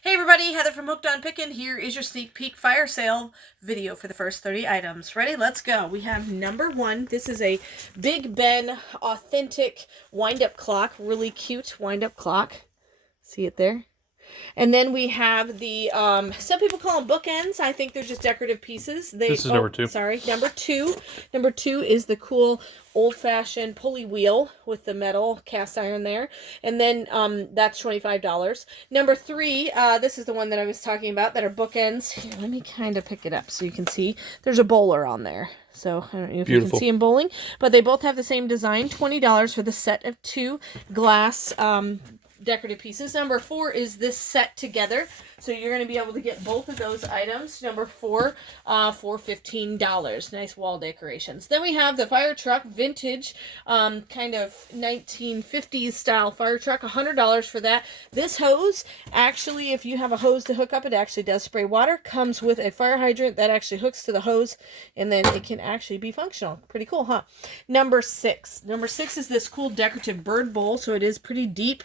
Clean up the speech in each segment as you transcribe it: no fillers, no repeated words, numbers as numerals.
Hey everybody, Heather from Hooked on Pickin. Here is your sneak peek fire sale video for the first 30 items. Ready? Let's go. We have number one. This is a Big Ben authentic wind-up clock. Really cute wind-up clock. See it there? And then we have the, some people call them bookends. I think they're just decorative pieces. This is number two. Sorry, number two. Number two is the cool old-fashioned pulley wheel with the metal cast iron there. And then that's $25. Number three, this is the one that I was talking about that are bookends. Here, let me kind of pick it up so you can see. There's a bowler on there. So I don't know if you can see them bowling. But they both have the same design. $20 for the set of two glass decorative pieces. Number four is this set together. So you're going to be able to get both of those items. Number four for $15. Nice wall decorations. Then we have the fire truck, vintage, kind of 1950s style fire truck. $100 for that. This hose, actually, if you have a hose to hook up, it actually does spray water. Comes with a fire hydrant that actually hooks to the hose, and then it can actually be functional. Pretty cool, huh? Number six. Number six is this cool decorative bird bowl. So it is pretty deep.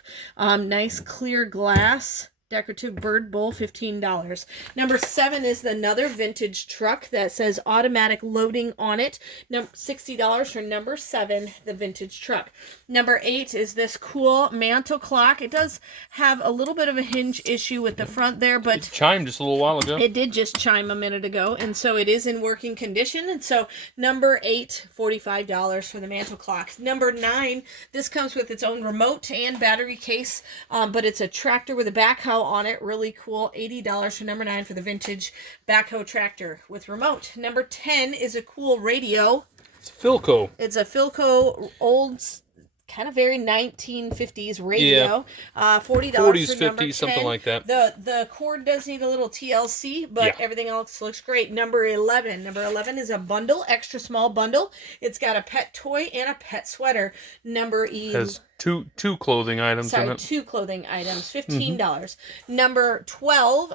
Nice clear glass. Decorative bird bowl, $15. Number seven is another vintage truck that says automatic loading on it. $60 for number seven, the vintage truck. Number eight is this cool mantle clock. It does have a little bit of a hinge issue with the front there, but it chimed just a little while ago. It did just chime a minute ago, and so it is in working condition. And so number eight, $45 for the mantle clock. Number nine, this comes with its own remote and battery case, but it's a tractor with a backhoe on it. Really cool. $80 for number nine for the vintage backhoe tractor with remote. Number 10 is a cool radio. It's Philco. It's a Philco old, kind of very 1950s radio. Yeah. $40 40s, for number 50s, something like that. The cord does need a little TLC, but everything else looks great. Number 11. Number 11 is a bundle, extra small bundle. It's got a pet toy and a pet sweater. Number has two clothing items in it. Two clothing items, $15. Number 12,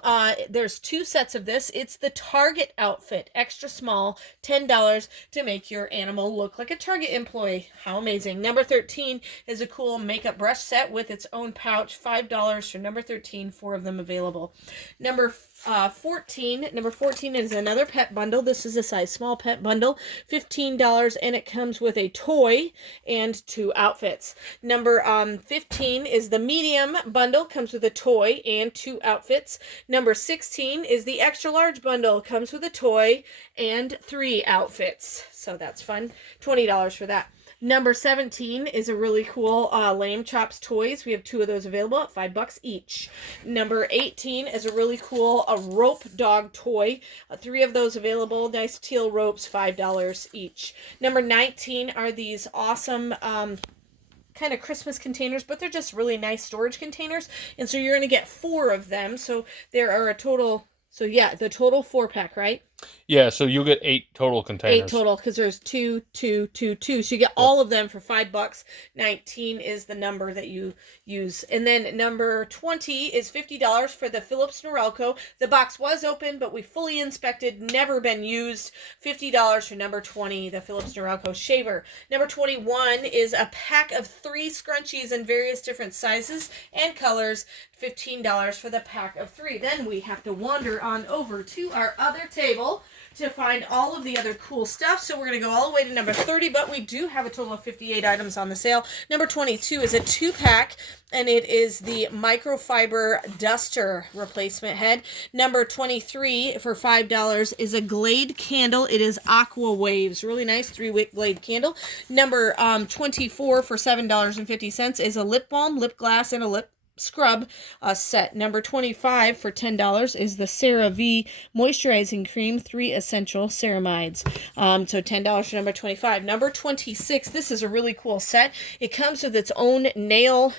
there's two sets of this. It's the Target outfit, extra small, $10 to make your animal look like a Target employee. How amazing. Number 13 is a cool makeup brush set with its own pouch, $5 for number 13, four of them available. Number 14 is another pet bundle. This is a size small pet bundle, $15, and it comes with a toy and two outfits. Number 15 is the medium bundle, comes with a toy and two outfits. Number 16 is the extra large bundle, comes with a toy and three outfits. So that's fun. $20 for that. Number 17 is a really cool Lamb Chops toys. We have two of those available at $5 each. Number 18 is a really cool rope dog toy. Three of those available. Nice teal ropes, $5 each. Number 19 are these awesome kind of Christmas containers, but they're just really nice storage containers. And so you're going to get four of them. So there are a total, the total 4-pack, right? Yeah, so you'll get 8 total containers. 8 total, because there's 2, 2, 2, 2. So you get all of them for $5. 19 is the number that you use. And then number 20 is $50 for the Philips Norelco. The box was open, but we fully inspected, never been used. $50 for number 20, the Philips Norelco shaver. Number 21 is a pack of 3 scrunchies in various different sizes and colors. $15 for the pack of 3. Then we have to wander on over to our other table to find all of the other cool stuff. So we're going to go all the way to number 30, but we do have a total of 58 items on the sale. Number 22 is a 2-pack, and it is the microfiber duster replacement head. Number 23 for $5 is a Glade candle. It is Aqua Waves. Really nice 3-wick Glade candle. Number 24 for $7.50 is a lip balm, lip gloss, and a lip scrub set. Number 25 for $10 is the CeraVe moisturizing cream, 3 essential ceramides. So $10 for number 25. Number 26, this is a really cool set. It comes with its own nail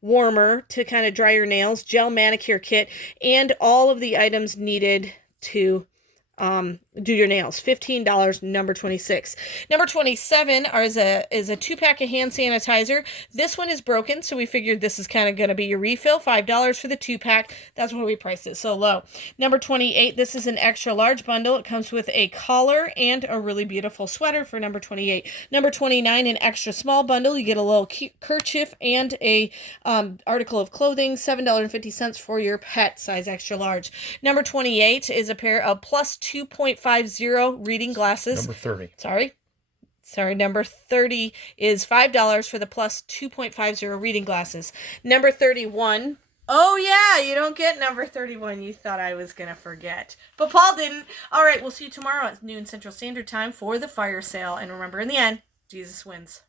warmer to kind of dry your nails, gel manicure kit, and all of the items needed to do your nails. $15, number 26. Number 27 is a 2-pack of hand sanitizer. This one is broken, so we figured this is kind of going to be your refill. $5 for the 2-pack. That's why we priced it so low. Number 28, this is an extra large bundle. It comes with a collar and a really beautiful sweater for number 28. Number 29, an extra small bundle. You get a little kerchief and a article of clothing. $7.50 for your pet, size extra large. Number 28 is a pair of plus 2.50 reading glasses. Number 30. Sorry, number 30 is $5 for the plus 2.50 reading glasses. Number 31. Oh, yeah, you don't get number 31. You thought I was going to forget. But Paul didn't. All right, we'll see you tomorrow at noon Central Standard Time for the fire sale. And remember, in the end, Jesus wins.